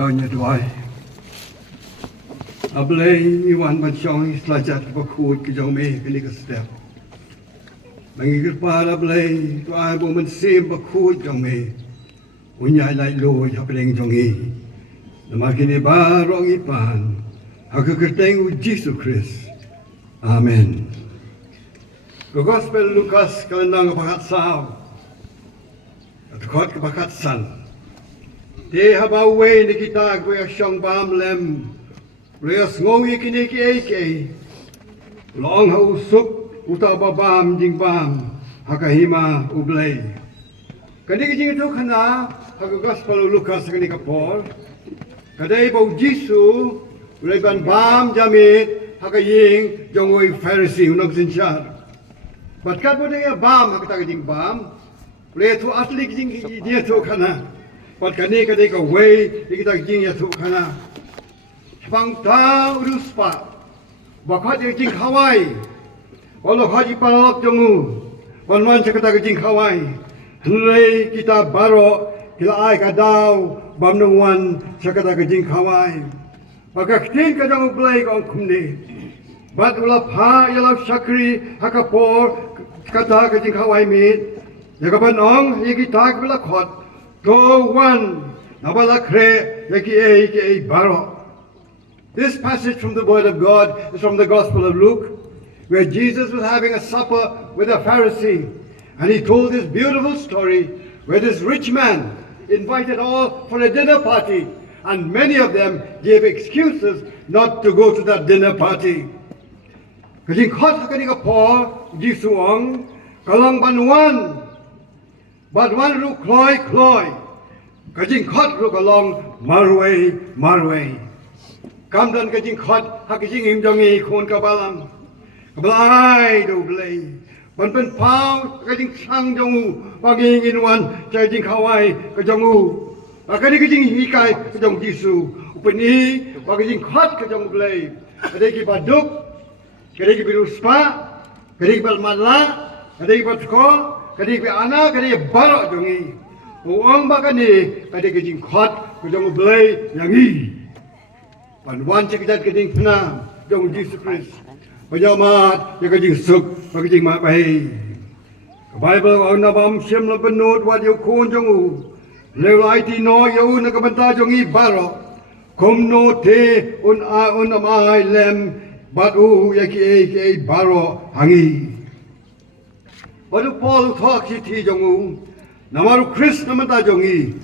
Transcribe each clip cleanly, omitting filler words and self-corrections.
Tanya Dwai. Ablay iwan bansyong islajat bakut ke jauh meh kini ke setiap. Mengikir para ablay Dwai bo mensim bakut jauh meh. Unyai lai lo ya peleng jongi. Nama kini barong ipan. Haka kerteng u Jesus Christ. Amen. The Gospel Lucas kalendang kepakat saw. Atkot kepakat san. Te habawe ni kita gue asyong bam lem. Reas ngongi kini ki eke. Long ha usuk uta babam jing bam. Hakahima ublay. Kani kijing itu kana haka Gospel Lucas kani kapol. Kadai bau Jisu uleban bam jamit hakaying jongoi Pharisee unang sinsyar. Batkat mo dia bam hakata kijing bam. Ule tu asli kijing dia tu kana. Pat kani kadai ka way kita kijing ya tu kana. Bang ta uruspa. Bakat kijing Hawaii. Walau haji palak jongu. Wanwan sakata kijing Hawaii. Henlei kita baro kila ai kadau bam nungwan sakata kijing Hawaii. Maka kitin kadang ublay ka kumni. Bat ula pa yalaw syakri hakapor kata kijing Hawaii mit. Yakaban ong yikita bila khot. Go one nabala kre yaki baro. This passage from the Word of God is from the Gospel of Luke, where Jesus was having a supper with a Pharisee, and he told this beautiful story where this rich man invited all for a dinner party, and many of them gave excuses not to go to that dinner party. Kajing khot hakani ka por jisuong kalang banwan, banwan ru kloy. Kajing khot ru kalong marway. Kamdan kajing khot hakajing imjongi khon ka balang. Kabalai do blay. Ban pau kajing sang jongu paging inwan kajing Hawaii kajongu. Akani kajing hikai kajong Jisu. Upeni paging khot kajong blay. Adai ki baduk, kadai ki biruspa, kadai ki balmala, kadai ki batko, kadai ki ana, kadai ki barok jongi. Uang bakani kadai kajing khot kajong blay yangi. Panwan cakap kajing pena jong Jesus Christ. Pajamat ya kajing suk kajing mak bayi. Bible ang nabam siyam na penut wat yu kun jong u. Lewai ti no yu na kabanta jong i baro. Kom no te un amai lem bat u yaki baro hangi. Badu Paul talk si ti jong u. Namaru Christ namanta jong i.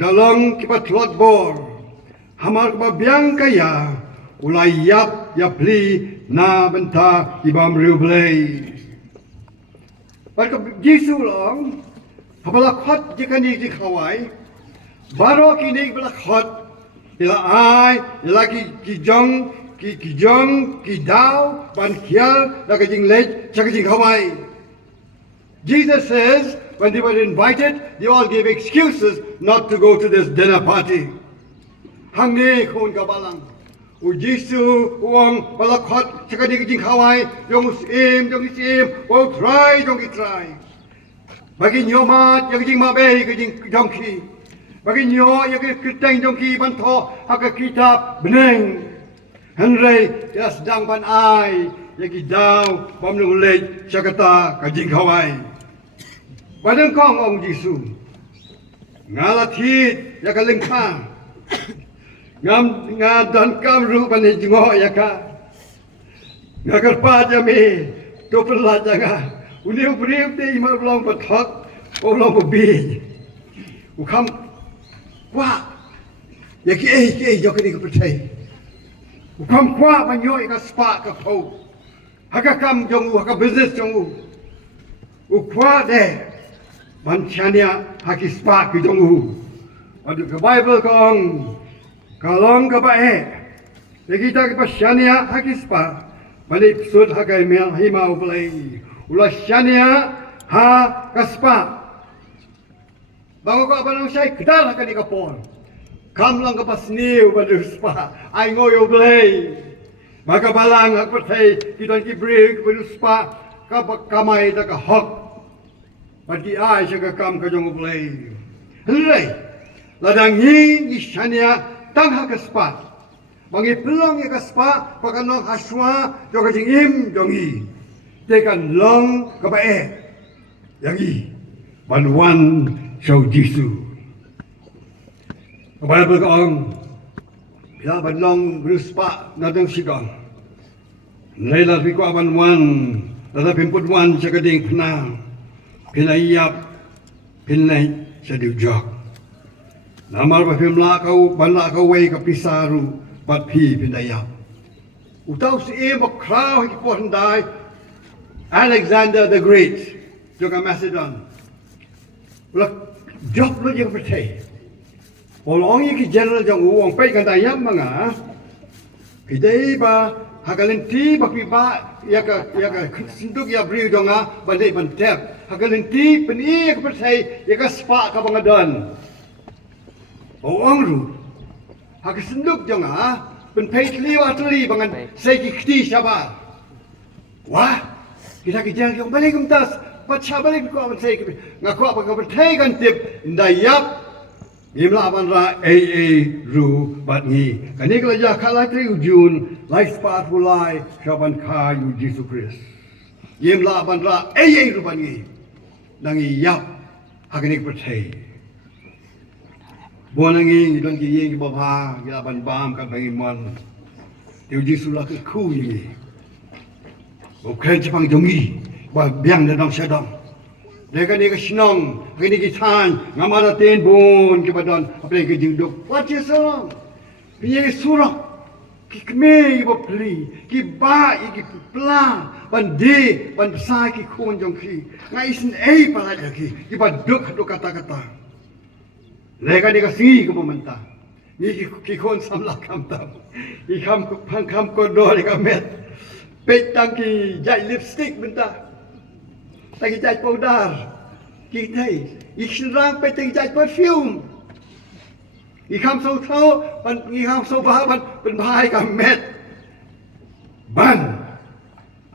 Dalang kipat lot bor. Hamar babiang kaya ulai yapli na benta ibam riublay. Pada Jisu long, habala khot jikani jik Hawaii, baro kini bala khot, ila ai, ila ki dao, ban kial, la kajing lej, chakajing Hawaii. Jesus says, when they were invited, they all gave excuses not to go to this dinner party. Hangne khon ka balang. U Jisu uang balakot sakadi kijing Hawaii jong isim, wow try jong try. Bagi nyomat yang kijing mabe kijing jongki. Bagi nyo yang kiteng jongki banto haka kitab beneng. Henry ya sedang ban ai yang kidau bamnung lej sakata kijing Hawaii. Badeng kong ong Jisu. Ngalatit ya kalengkang. Ngadan kamru pani jingo yaka ngakarpa jami to perla jaga uni ubrib de imar blong pathak oblong bi ukam kwa yaki jokini ko percay ukam kwa banyo ka spa ka pho haka kam jongu haka business jongu ukwa de manchania haki spa ki jongu adu ka Bible kong kalong kabae, kita kepasyania hakispa, balik sud hakai mel hima uplay, ulasyania ha kaspa. Bango ko abanong siya'y kedal hakani kapon, kamlang kapasniw baduspa, ay ngoy uplay. Maka balang hakpatay, kita kibrig baduspa, kamay na kahok, pati ay siya kakam kajong uplay. Henry, ladang yi isyania tang ha ka spa bangi pelong ya ka spa pakan long haswa jo ka jing im jongi te kan long ka ba yangi ban wan show jisu Bible ka ong ya ban long ruspa na dang sigong Leila fi ko ban wan la pimput wan sa kading pna pinayap pinay sa diujok Namal pa pim lakaw ban lakaw way ka pisaru pat pi pinayap Utaw si Emo kraw hikipotandai Alexander the Great juga Macedon Wala job lo yang percaya Olong iki general jang uang pay kan tayam mga Kidai ba hagalenti bakiba ya ka sinduk ya brio jonga bandai bantep hagalenti peni ka percaya ya ka spa ka bangadon Olong ru hagasinduk jonga pen pay liwa tuli bangan sai ki kti syaba Wah kita kejar yang balik kumtas Baca balik ko aban say ngaku apa ka percaya kan tip ndayap Imla aban ra ru bat ngi kani kala ja kala tri ujun lai spat hulai shaban ka yu Jesus Christ Imla aban ra ru bat ngi nangi yap hakani percaya Bonangi ngidon ki yeng baba ya ban bam kan bangi mon tiu Jesus la ku ni Bukan Jepang jongi Ba biang na dong syadong Deka ni ka sinong Kini ki tan Ngamara ten bon Ki badon Apa yang ki jingduk What is wrong Piye surah Ki kme Iba pli Ki ba Ki pla Ban de Ban besar ki kun jong ki Nga isin pala ki Ki ba duk kata-kata Deka ni ka singi Ki pementah Ni ki kun samla kam tam Ki kam kodo Ni ka met Petang ki jai lipstick benta Lagi jai powder Kita Iksinrang petang jai perfume Ikam so tau Ikam so bahaban Penbahai kam met Ban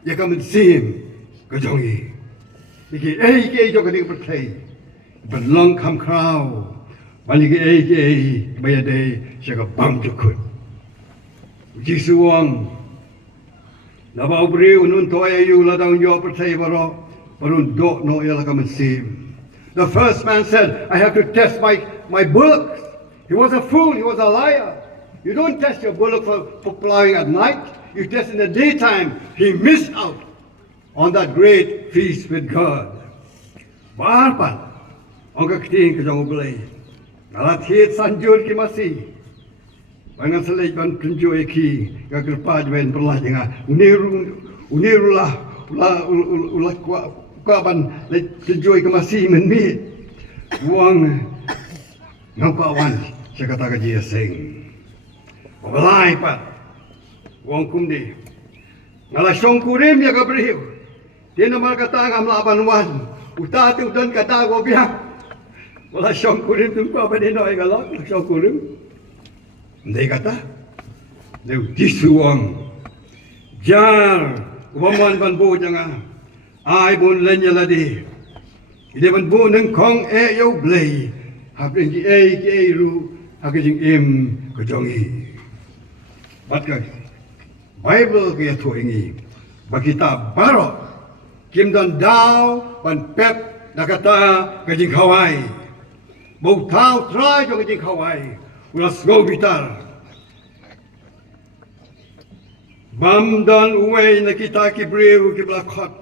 Ya kam sim Kejongi Iki ki jo kading percaya Ban long kam kraw Bali ki bayade Siya bam jukut Jisuang Nabau beri unun toya yu ladang yo percaya baro Parun do no yala kamansim. The first man said, I have to test my bullocks. He was a fool, he was a liar. You don't test your bullock for plowing at night. You test in the daytime. He missed out on that great feast with God. Barpan, ang kakting kajang ublay. Nalathiet sanjur ki masih. Bangan salay ban tunjo eki kakerpaj ben perlah jenga unirulah ulah kuaban le tunjo ke masih menmi buang ngampawan saya kata ka sing balai pat buang kumdi ngala song kurim ya ka briu dia nama kata ngam laban wan uta tu dan kata go biak wala song kurim tu ko ba dino ay galak song kurim Ndai kata, leu disuang, jar, upaman ban bu janga, ai bun lenya ladi, ide ban bu neng kong yo blay, habring ki ru, hakijing im kejongi. Bat ka, Bible kaya tu ingi, bakita barok, kim dan daw ban pep nakata kajing kawai, bau tau try jong kajing kawai. Ulas go bitar. Bam dan uway na kita kibriw kiblakot.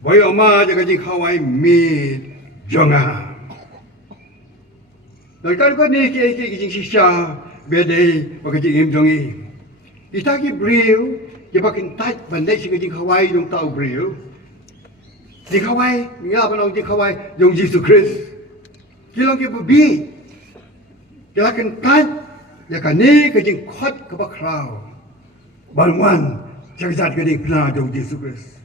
Boy oma jaga jing hawai mid jonga. Dalkan ko ni kijing sisya bede pagkajing im jongi. Kita kibriw kibakin tat bandai si kajing hawai yung tao briw. Jing hawai nga panong jing hawai yung Jesus Christ. Kilang kibubi. Dia akan kan, dia akan ni kejing kot ke bakrau. Balwan, jaga kejing pernah jauh Yesus Kristus.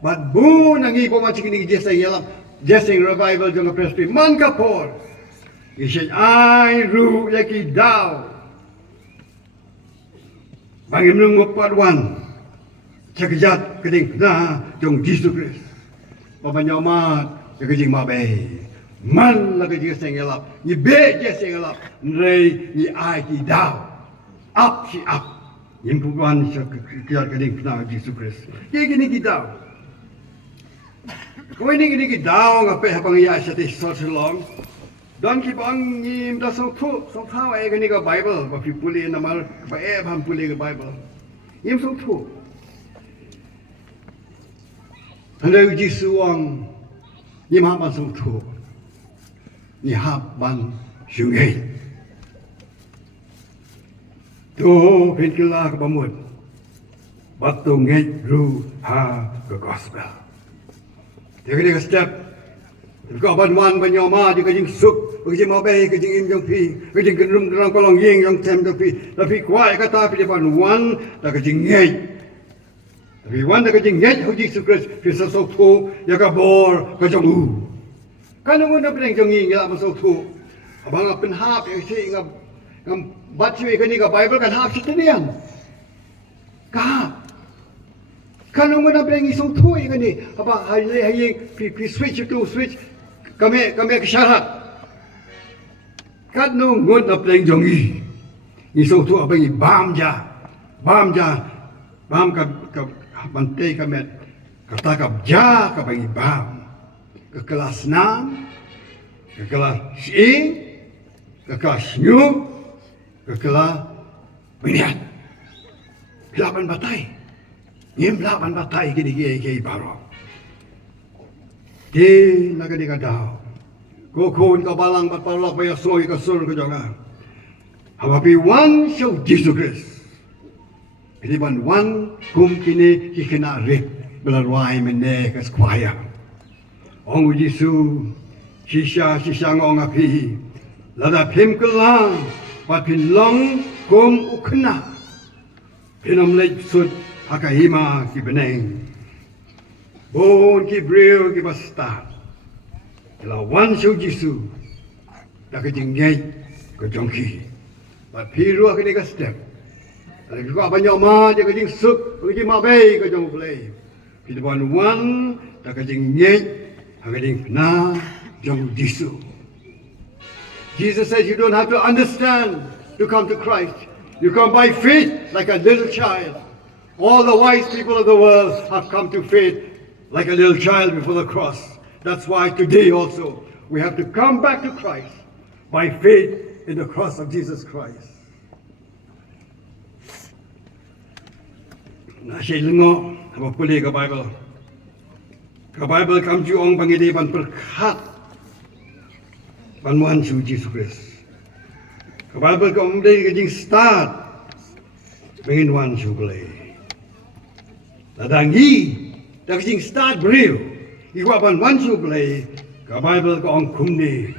Bad bu nangi pemacik ini jasa yalam, jasa revival jangka Presbyterian man kapor. Isyan ay ru lagi daw. Bangim nung padwan, jaga kejing pernah jauh Yesus Kristus. Babanyamat, jaga kejing mabay. man la ka ji sengelap ni be je sengelap rei ni ai ki dau up ki up yin puan sha ka ka ding na Jesus Christ ye ki ni ki dau ko ni ki dau nga pe hapang ya sha ti so long don ki bang ni da so thu so thao ai ka ni ka Bible ba pi puli na mal ba e pham puli ka Bible yim so thu Hello Jesus Wang yim ha ma so thu ni ha ban shu ngai to pin ki la ka ba mut bat to ngai ru ha ka gospel te ka stepก็บันวันบันยอมาที่ก็ยิงสุกก็ยิงมาเบยก็ยิงอิมยองพีก็ยิงกระดุมกระลังก็ลองยิงยองเต็มยองพีแล้วพี่ควายก็ตาพี่บันวันแล้วก็ยิงเงยพี่วันแล้วก็ยิงเงยเขายิงสุกเลยพี่สะสกทูยากระบอลก็จงูกันนู้นนับเป็นจงยิงยามาสกทูบางเป็นฮาบอย่างที่กับบัตรชีวิตคนนี้กับไบเบิลกันฮาบชิดเนียนกาkan nung na bring isong tuwi kani aba hay pi switch to switch kami kesyarat kan nung ngun na bring jongi isong tu abang bam ka bantay kamet katakab ja ka bang bam ke kelas 6 ke kelas sing ke kelas nyu ke kelas biniat laban batay Yem laban batay kini kay baro. Di nagadi ka daw. Kukun ka balang patpalak pa yasoy ka sur ka jangan. Hawapi wan siya Jesus Christ. Piliban wan kum kini kikinarik belarway mene kas kwaya. Ong Yesu sisya ngong api. Lada pim kelang pat pinlong kum ukna. Pinom lej sud Hakahima ki beneng, bon ki bril ki basta, la wan siu Jisu, la ke jingai ke jongki, ba piru ke ni ka step, la ki ko banyak ma je ke jing suk, ke jing ma bei ke jong play, pi ban wan la ke jingai, ke jing na jong Jisu. Jesus says you don't have to understand to come to Christ. You come by faith like a little child. All the wise people of the world have come to faith like a little child before the cross. That's why today also we have to come back to Christ by faith in the cross of Jesus Christ. Nasi lengo apa pulih ke Bible. Ke Bible kam juong bangide ban berkat ban muan su Jesus Christ. Ke Bible kam dei ke jing start bangin wan su play. Dadangi, dak jing start bril. Iwa ban wan su play. Ka Bible ka ong kumni.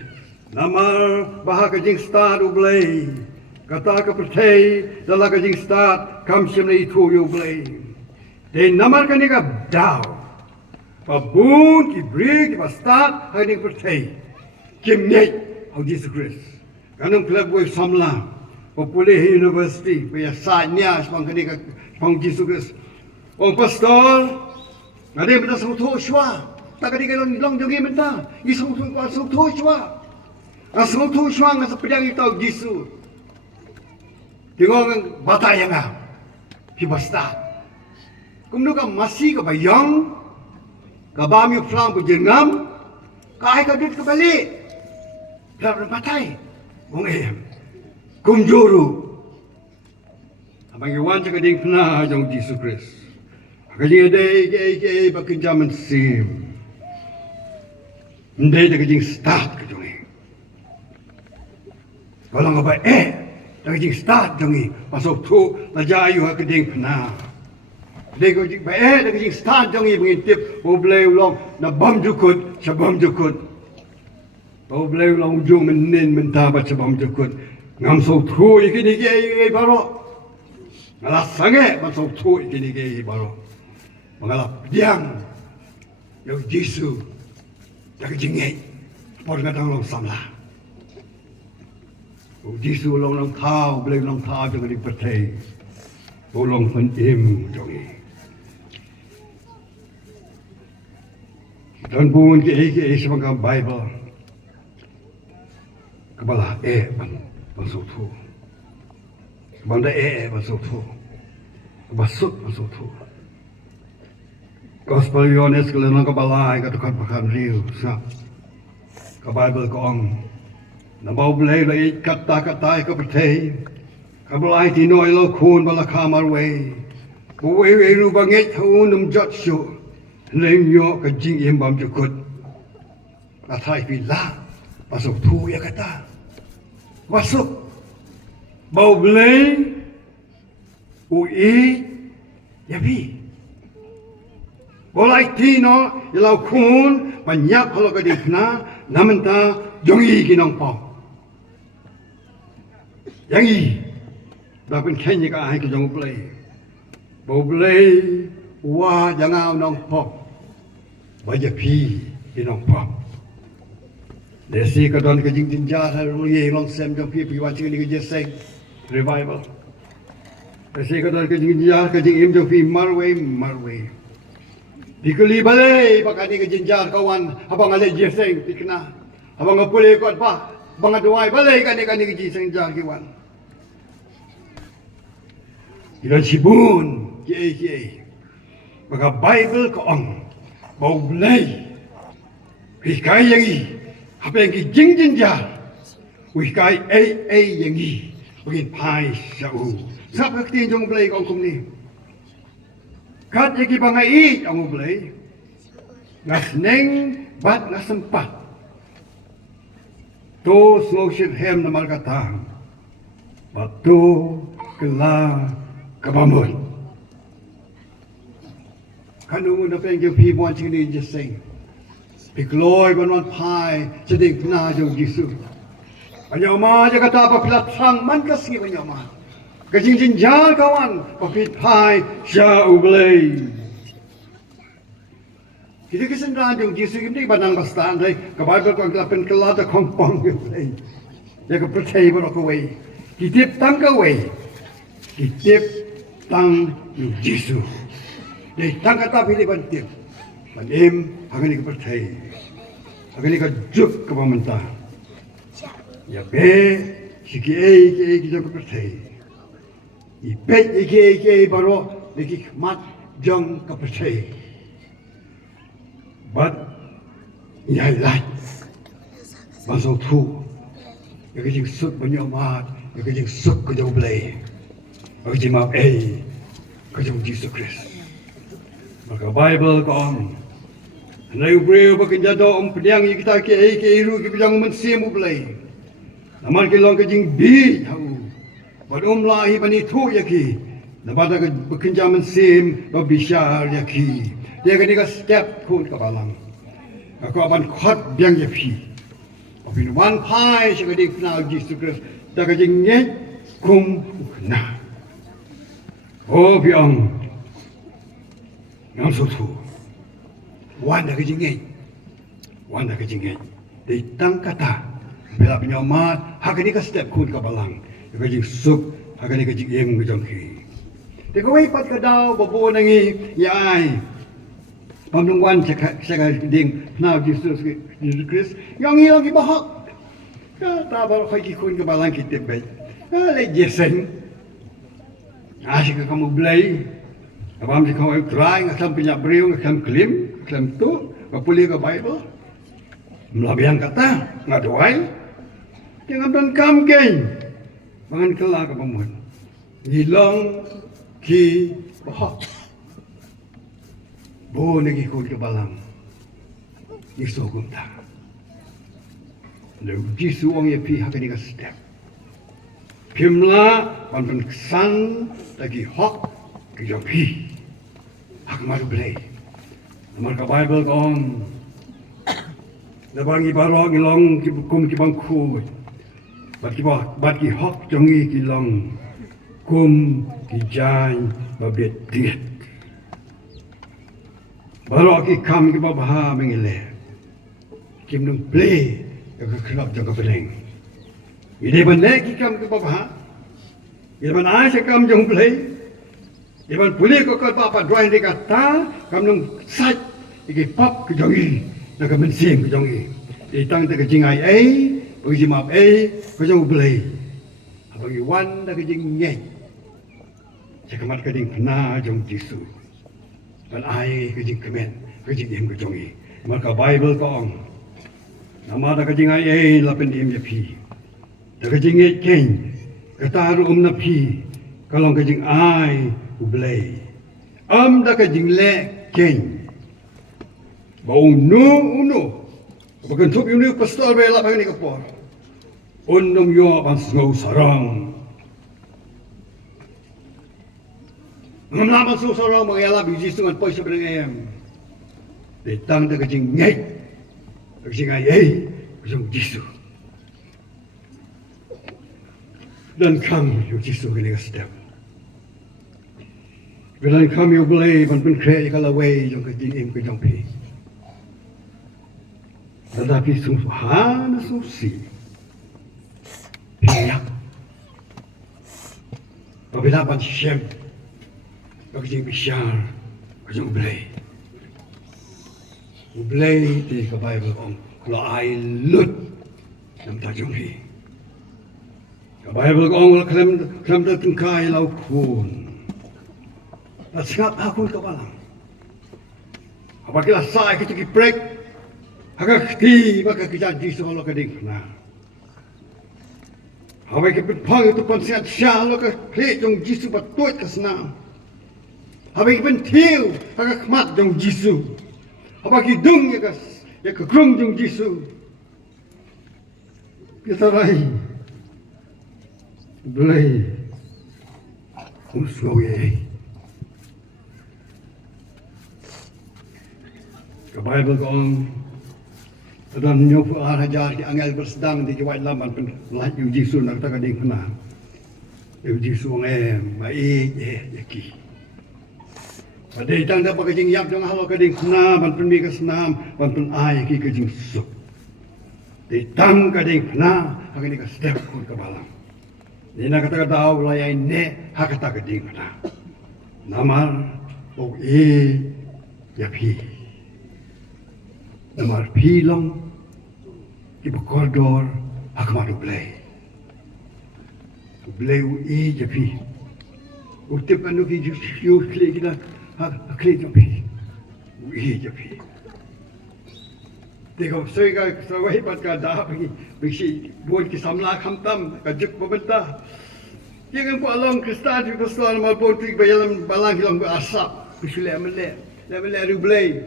Namar baha ka jing start u play. Kata ka pertay dala ka jing start kam simni tu u play. De namar ka ni ka daw. Pabun ki bril ki ba start ha ni pertay. Kim nyai au Jesus Christ. Kanong club boy samla. Populeh University pa sa nya spang ka ni ka pang Jesus Christ. Ông pastor, ngade benda song tho shwa, tak kadi kalon long jongi benda, i song tho shwa. A song tho shwa nga sa pedang itaw Gisu. Tingong batay nga. Hi basta. Kung ka masih ka bayang, ka bami flang bujengam, ka ay ka dit ka bali. Dapat batay. Mong em. Kum juru. Abang iwan sa kading pna jong Jesus Christ. Kajing ada bakin zaman sim. Ndai dah kajing start kajungi. Kalau ngapa dah kajing start jungi. Masuk tu laja ayu hak kajing pena. Ndai kajing dah kajing start jungi mengintip. Boleh ulang na bam jukut, sabam jukut. Boleh ulang ujung menin mentabat sabam jukut. Ngam sok tu ikini kiai baru. Ngalah sange masuk tu ikini kiai baru. Mengalap diam yang Yesus tak jengit por ngadang long samla Yesus long thao boleh long thao jangan dipercayai long penim jongi dan pun ke sebagai Bible kepala masuk tu, benda masuk tu, basut masuk tu. Gospel Yohanes kalau nak kepala kat dekat pakan riu, sah. Ke Bible ko ang nabau blay la kata ka patay ka balay tinoy lo kun bala kamar way buwe ru bangit hunum jot shu leng yo ka jing yem bam jukut atai pila masuk tu ya kata masuk bau blay ui ya bi balay tino ilau kun banyak kalau ka dikna namun ta jongi kinong pau yangi dapat kenya ka ai ka jong play bo play wa jangau nong pau baja pi kinong pau desi ka don ka jing jin ja ha ru ye long sem jong pi pi wa ching ni ka je sek revival desi ka don ka jing jin ja ka jing im jong pi marwe dikuli balai bakani ke jenjar kawan abang ale jeseng dikena abang apule ko pa bang aduai balai kani ke jeseng jar kiwan ila sibun ye maka bible ko ang bau balai hikai yangi apa yang ki jing jenjar hikai yangi begin pai sau sab ke jong balai ko kum ni kat yaki bangai ang ublay ngas neng bat ngas sempat to snowship hem na malkatang batu kela kabamun kanu na peng pi bon ching ni jeseng pikloy ban pai seding na jo jisu anyama jakata pa pilat sang man kasi anyama kajing jinjar kawan papit pai sya ublay kita kesendan jong jisu ini banang bastan dai kabaiba ko anglapen kelada kompong ublay ya ka percaya barok away kitip tang away kitip tang jong jisu dai tang kata pilih bantim manim hangani ka percaya hangani ka juk ka pamenta ya be siki kita ka percaya ipet ike baro lagi mat jong kapasay but nyai lai masuk tu yang kejing suk banyak mat yang kejing suk kejauh belai kejing maaf kejauh Jesus Christ maka Bible kong Nai ubreu bakin jado pediang kita ke iru ke bidang mensimu belai naman kelong kejing bi tahu Wadum lahi bani tu yaki, nabada ke bekerja mensim berbishar yaki. Dia kena ke step kun ke Balang. Aku akan kuat biang yapi. Tapi wan pai sekali kenal Jesus Christ, dah kerja nyet kum kena. Oh biang, yang suatu, wan dah kerja nyet, di tang kata, bila penyamat, hak ini ke step kun ke Balang. Kajing suk akan kajing yang kajang ki. Dekawai pat kadau babo nangi yai. Pamlungwan saya ding now Jesus Christ yang lagi bahak. Kata baru kaki kun ke Balang kita baik. Le jeseng. Asyik kamu belai. Abang si kau try ngasam punya beriu ngasam klim tu bapuli ke Bible. Melabiang kata ngaduai. Jangan berkam geng. Mangan kelak ke pamun. Nilong ki bahak. Bo nagi kun ke Balang. Ni sogum ta. Le jisu wong ye pi hak ni ka step. Pimla pan sang lagi hak ke yo pi. Hak maru blai. Nomor ka Bible kong. Nabangi barok ngilong ki kum ki bangku. Bat ki hok jongi ki long kum ki jai babet tiet baro ki kam ki babha mengile kim nung play ka khnap jong ka beleng ide ban ne ki kam ki babha ide ban ai se kam jong play ide ban puli ko ka papa drawing de ka ta kam nung sat ki pop ki jongi na ka mensim ki jongi ide tang te ka jingai bagi maaf ko jong blay bagi wan da kajing nyai sekamat kading pena jong Jisu dan ai kajing kemen kajing em ko jong maka Bible ko ong nama da kajing ai lapen em pi da kajing ken kataru na pi kalong kajing ai blay da kajing le ken bau no bagan tup yun pastor bela bagi ni kapor undong yo ban ngau sarang ngam laban su sarang mga yala bi Jisu ngan poy sa benang detang da kajing nyai kajing ai kajing Jisu dan kami yo Jisu kini step dan kami yo boleh ban pen kre kalaway yung kajing em kajing pi tetapi Tuhan susi piyak apabila pan shem kajing bisyar kajing ublay di ka Bible ong kalau ai lut nam tajong hi ka Bible ong klem da tungkai lau kun at singap aku ka balang apabila sai kita ki break agak ti baka kita Jisu lo kading na hawe ke pang itu pansiat sya lo ka kle jong Jisu patut ka senam hawe ke pentiu agak mat jong Jisu hawe ki dung ya ka krung jong Jisu kita rai belai usloye ka Bible gong dan nyofu arajar ki angel bersedang di jawai laman pen lahat yu Jisu nak ta kading kena yu Jisu mai yaki padai tang da pakajing yap jong halo kading kena ban pen mi ka senam ban pen ai ki kajing suk di tang kading kena agani ka step kun ka balang dina kata daw layai ne hakata kading kena namar o yapi namar pilong ibu koridor akmar ublay u japi utip anu ki yu kle kita kle japi u japi teko soi ka sawai pat ka da bisi buat ki samla khamtam ka juk babenta yang po along kristan ki pastor mal pon tik bayalam balang hilang be asap bisule amle ublay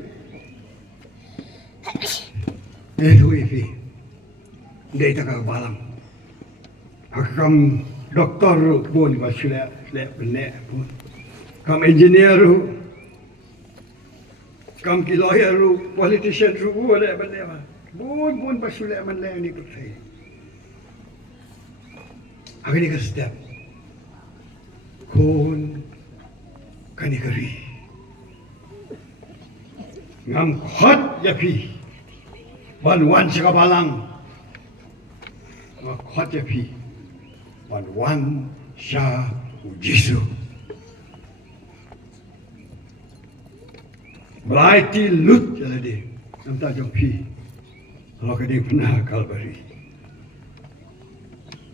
tu ifi dei ta ka balang hakam doktor pun basule le pun kam engineer kam ki lawyer politician boleh pun basule man le ni percaya agni ka step kon kanikari ngam hot yapi banwan sa balang hot yapi banwan sa Jisu Berarti lut jadi namta jong pi kalau kadang pernah kalbari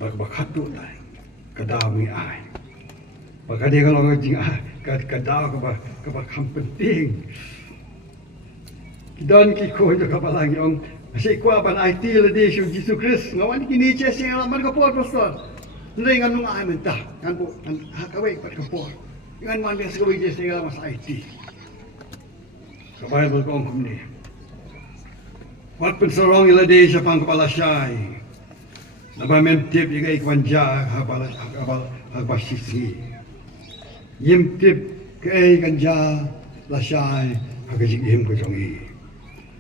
bakatu tai kadami ai bakade kalau ngajing kadau ka kam penting dan ki ko jo ka balang yong si ko ban IT le di su Jisu Kris ngawan kini che sing man ka por pastor ndai ngan nung ai mentah kan bu hakawe pat ka por ngan man dia segawe je sing mas IT ka Bible ko ong ni wat pen sorong ila di sa pang kepala syai naba men tip iga ikwanja habala habasisi yim tip ke ganja la syai hagajing yim ko jongi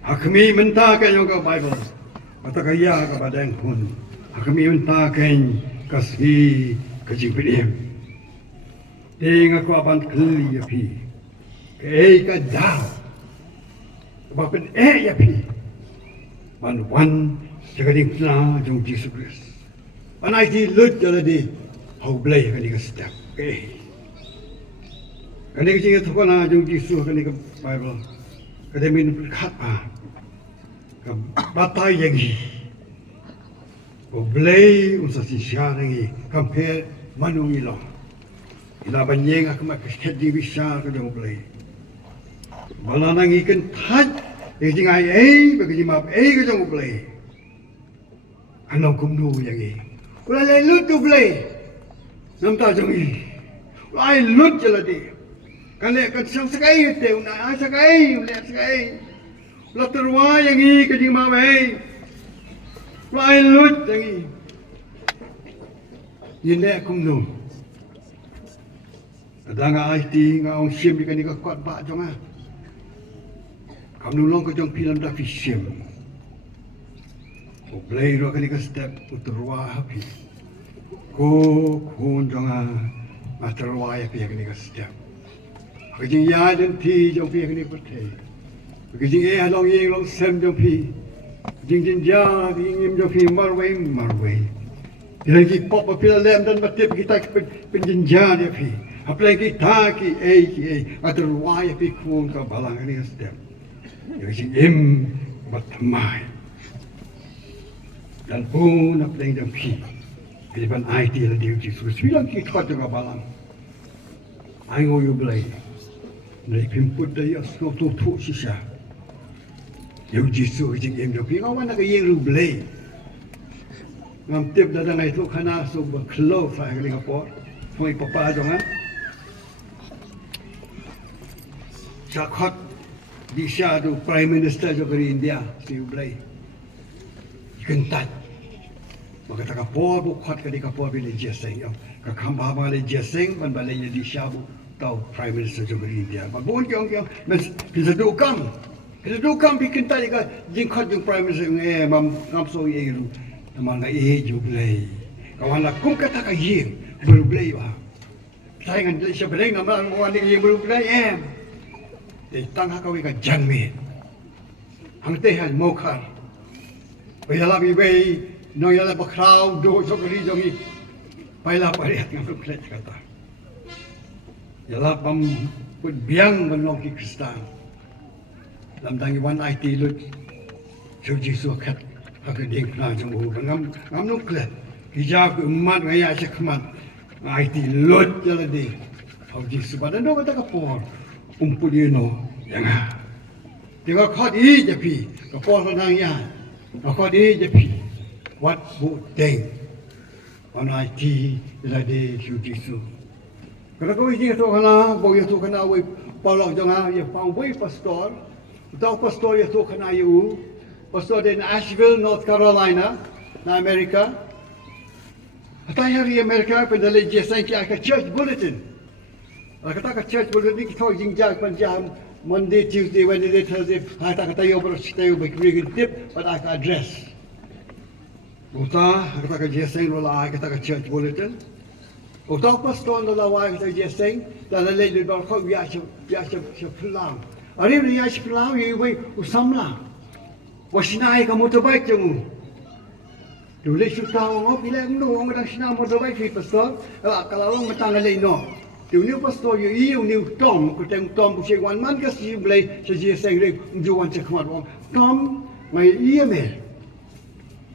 hakmi menta kayo ka Bible matakaya ka badang kun hakmi menta kain kasgi kajing pinim tinga ko aban kli yapi ke ka da bapen yapi wan jagading na jong Jisu Kris anai ti lut jaladi hau blay kani ka step kani ka jinga thokona jong Jisu kani ka Bible kada min khat pa ka batay yagi Boleh usah si syari compare manu ilo. Ila banyeng aku mak kedi bisa ke jong boleh. Balang ikan tad, jing ai bagi map ke jong boleh. Anong kumnu yang ni. Ulah lut tu boleh. Nam ta jong i. Ulah lut je lah di. Kan lek kan sang sakai te una sakai, lek sakai. Ulah terwa yang ni ke jing map Ulah lut yang ni. Yende kumnu. Ada nga IT nga ong sim di kani ka kwat ba jong ah. Kam nu long ka jong pilam da fi sim. O play ro kani ka step uturwa happy. Ko kun jong ah materwa ya pi kani ka step. Ka jing ya den ti jong pi kani puthe. Ka jing e long yeng long sem jong pi. Jing jing ja jing im jong pi marway. Dia ki pop pila lem dan batip kita penjenja dia pi. Apa lagi taki atau ruaya pi kun ka balang ni step. Dia si im batmai. Dan pun apa lagi dan pi. Kehidupan IT lah dia Jesus. Bilang kita ka balang. Ai ngo you blai. Nei pimput dia so tu sisa. Dia Jesus jing im dia pi ngawan nak ye ru blai. Ngam tip dah ngai tu khana so ba khlo fa ngai ka por. Foi papa jong ah. Sakhat di syadu Prime Minister juga di India si Ublay kentat maka tak kapor bukat ke di kapor bila jeseng ke khamba ba le jeseng ban ba le di syabu tau Prime Minister juga di India babon kyong mes kita bikin tadi ka jingkhat jung Prime Minister mam ngam so ye ru naman ga Ublay kawan la kum kata ka yeng Ublay ba saya ngan siya bereng naman mo ani ye Ublay tang hakawi ka janmi hang te han mokhar payala bi bei no yala ba crowd do sokri jongi paila pariat ngam klet kata yala pam put biang banong ki kristan lam dangi wan IT lut chu jisu khat ka ding na jong u ngam no klet hijab umat ngaya sekmat IT lut yala di au jisu badan do kata ka por umpulino yang tengok kau di jepi kapal senang ya kau di jepi wat bu deng on IT lade judisu kalau kau ini tu kena boleh tu kena we palak jangan ya pang we pastor atau pastor ya tu kena you pastor di Nashville North Carolina na Amerika atau hari Amerika pada legislasi ke church bulletin. Kata ke church bulletin kita jingjak panjang Monday, Tuesday, Wednesday, Thursday. Kata tayo tayo bagi tip pada ke address. Kata ke jeseng rola kata ke church bulletin. Kata pastor rola wai kata jeseng dan le di bawah kau biasa pulang. Hari ni biasa pulang ye we usamla. Wasinai ka motorbike jemu. Dulu suka orang bila orang orang senang motorbike fi pastor. Kalau orang metang le no. Điều nếu pastor yêu nếu Tom của tem Tom của Sài Gòn man cái gì vậy sẽ chia sẻ đây juan chắc mặt ông Tom mày yêu mày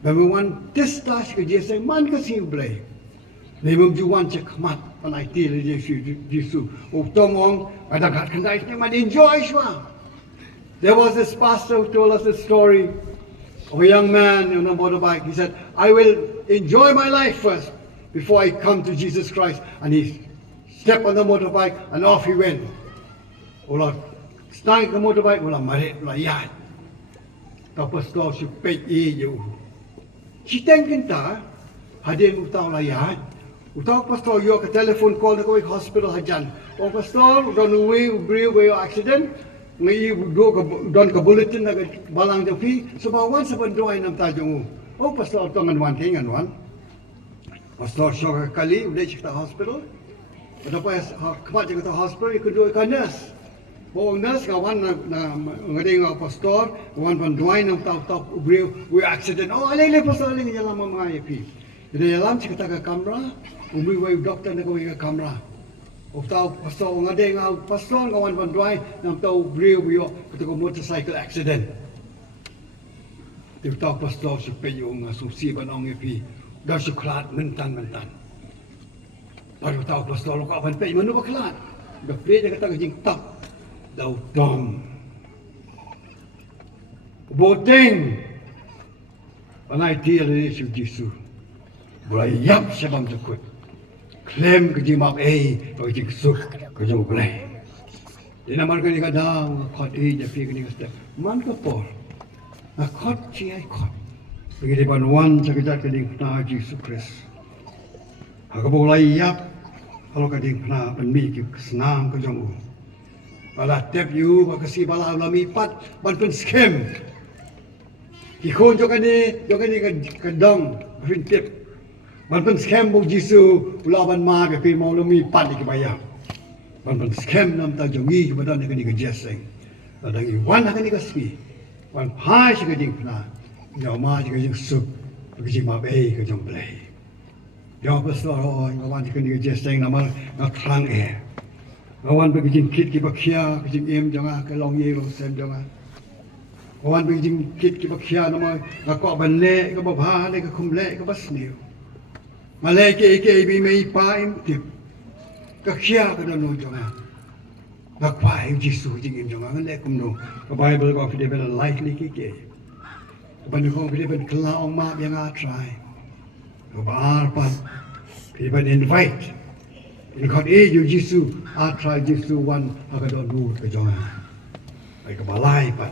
và mình want testas cái chia sẻ man cái gì vậy để mình juan chắc mặt anh ấy tiền là Giêsu ông Tom ông ada kat kendai nhưng mà enjoy swa. There was this pastor who told us a story of a young man on a motorbike. He said, "I will enjoy my life first before I come to Jesus Christ," and he step on the motorbike and off he went. Ola stang the motorbike ola mare ola yat. Tapos to si pet you. Si tengkinta hadin utang la yat. Utang pastor yo ke telephone call ko hospital hajan. O pastor don we bri accident. Ngi don ka bulletin na balang de pi so ba wan sa bandoy nam ta jong. O pastor to ngan wan tingan wan. Pastor shock kali udah cek hospital. Lepas kemat ke hospital ikut dua ke nurse. Bawa nurse kawan ngadeng pastor, kawan banduai nam tahu we accident. Oh alih pastor alih jalan mamai pi. Jadi jalan cerita ke kamera, we doktor nak ke kamera. Tahu pastor ngadeng pastor kawan banduai nam tahu we ketika motorcycle accident. Dia tahu pastor supaya ngasumsi banong epi dah suklat mentan. Baru tahu pastor lo kau pantai mana baklat. Dah pray dia kata jing tak. Dah dom. Boteng. Panai dia le Yesus. Boleh yap sebab takut. Klaim ke jing mak bagi jing suk ke jing boleh. Dia nama kini kadang kot dia pergi kini kata man ke por. Kot ciai kot. Pergi depan wan sekejap kini kena Yesus Kristus. Aku boleh yap kalau kadang kena penmi ke senam ke jong. Bala tep you makasih bala lami pat ban pen scam. Kikon jokan ni kadang fin tep. Ban pen scam bu Yesus ulaban ma ke pi mau lami pat ke bayar. Ban pen scam nam ta jongi ke badan ke jeseng. Kadang i wan ke kasih. Wan pai ke jing kena. Nyau ma ke jing sup ke jing ma ke jong play. Yang besar orang kawan kita jeseng nama ngaklang kawan begini kit kita kia begini jangan kelong ye long sen jangan kawan begini kit kita kia nama ngakak banle ke babha le ke kumle ke basniu malai ke bi mei pa im tip ke kia ke no jangan ngakwa im Yesus jing jangan le kum no ke Bible ko kita bela likely ke ban ko kita ben kala ong ma yang a try Kebar pan, kita invite. Ini kau you Yesus, try Yesus wan agak dulu ke jangan. Baik kebalai pan,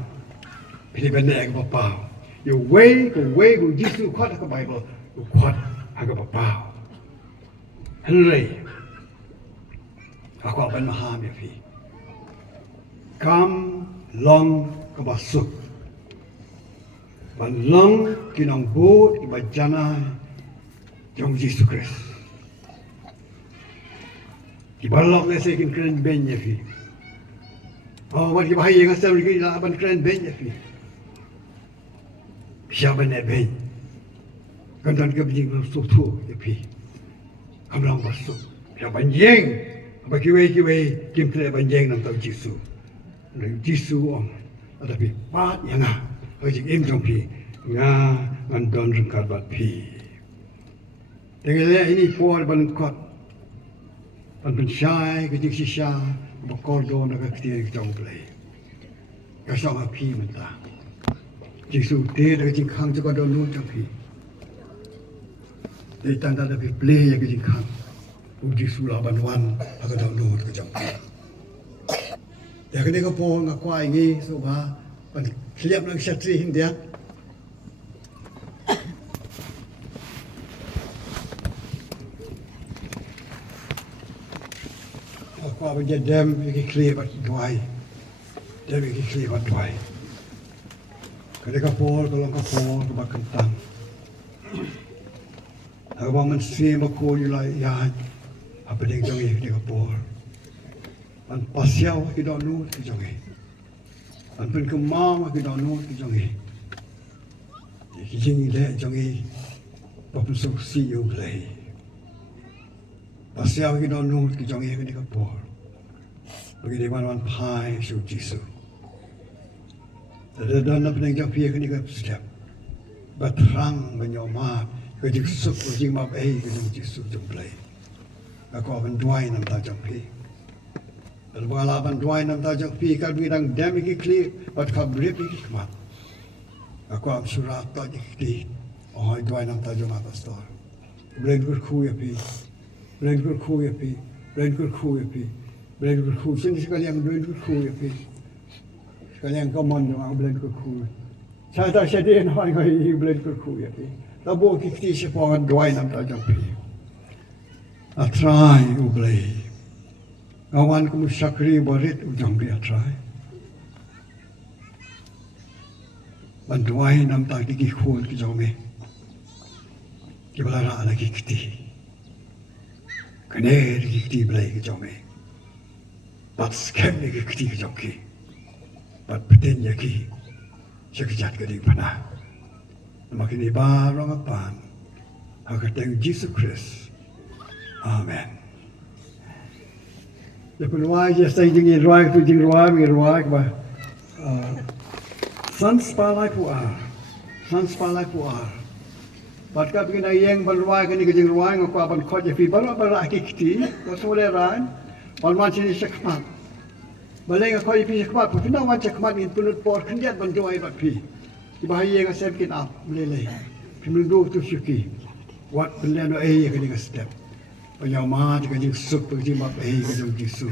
kita naik ke bapa. You way ku Yesus kuat ke Bible, kuat agak bapa. Henry, aku akan maham ya fi. Come long ke basuk. Ban long kinang boat ke bajana. Jong Yesus Kristus. Di balok le sekin keren bennya fi. Oh, wat ki bahaya ngasal ki la ban keren bennya fi. Siapa nak ben? Kantan ke bijing tu ya fi. Kamlang basuk. Siapa banjeng? Apa kiwe kim kena banjeng nam tau Yesus. Nam Yesus om. Tapi pat yang ah. Hajing im jong fi. Nga ngan rengkat bat fi. Dengan ini for ban kot ban pensyai ke jing sisa bakordo nak ketir jong play kasang api mentah Yesus dia ke jing khang juga donu tapi dia tanda tapi play ya ke jing khang Yesus la ban wan agak donu ke jong ya kene ko po ngakwai ngi so ba ban kliap nang satri hindia Apa je dem iki klebat duai. Dem iki klebat duai. Kada kapol kalau kapol ke bakentang. Apa man si mako yulai ya. Apa ding jong iki kapol. An pasiau ki do nu ki jong iki. An pen kemam ki do nu ki jong iki. Iki jing le jong iki. Pop sok si yu play. Pasiau ki do nu ki jong iki kapol. Bagi di mana pai su Yesus. Ada dan apa yang jauh pergi ni ke setiap berterang menyoma ke Yesus ke jing map ke Yesus jumpai. Aku akan duai nam ta jumpai. Kalau balapan duai nam ta jumpai kalau bidang demi kli, bat kabri pergi kemat. Aku am surat tak di. Oh duai nam ta jumpai pastor. Belen kurku ya pi. Belen kurku ya pi. Belen kurku ya pi. Belen kurku, sini sekalian belen kurku ya pi. Sekalian kaman yang belen kurku. Saya tak sedih nak ngai belen kurku ya pi. Labo kiki sepangan doai nam tak jampi. Atrai ublay. Awan kamu sakri barit ujampi atrai. Bantuai nam tak diki khul ki jome. Kibalara lagi kiti. Kene kiti blay ki jome. Bat scam ni kiti ki jomki. Bat peten yaki. Sekejat keding panah. Makin ibar orang apan. Hakateng Yesus Kristus. Amen. Jadi penuai je saya jingin ruai tu jing ruai ba. Sans palai puar. sans palai puar. Bat ka bikin ayeng balwai kani kajing ruai ngako aban khot je fi balwa balak kiti ko sole ran balwan sini sekmat. Balai ngako ipi sekmat pun kena wan sekmat in punut por kendiat ban doai bat fi. Di bahaya ngasem kin ap melele. Pimlu tu syuki. Wat benda no kani ka step. Panyama kajing sup kajing mak kajing jisu.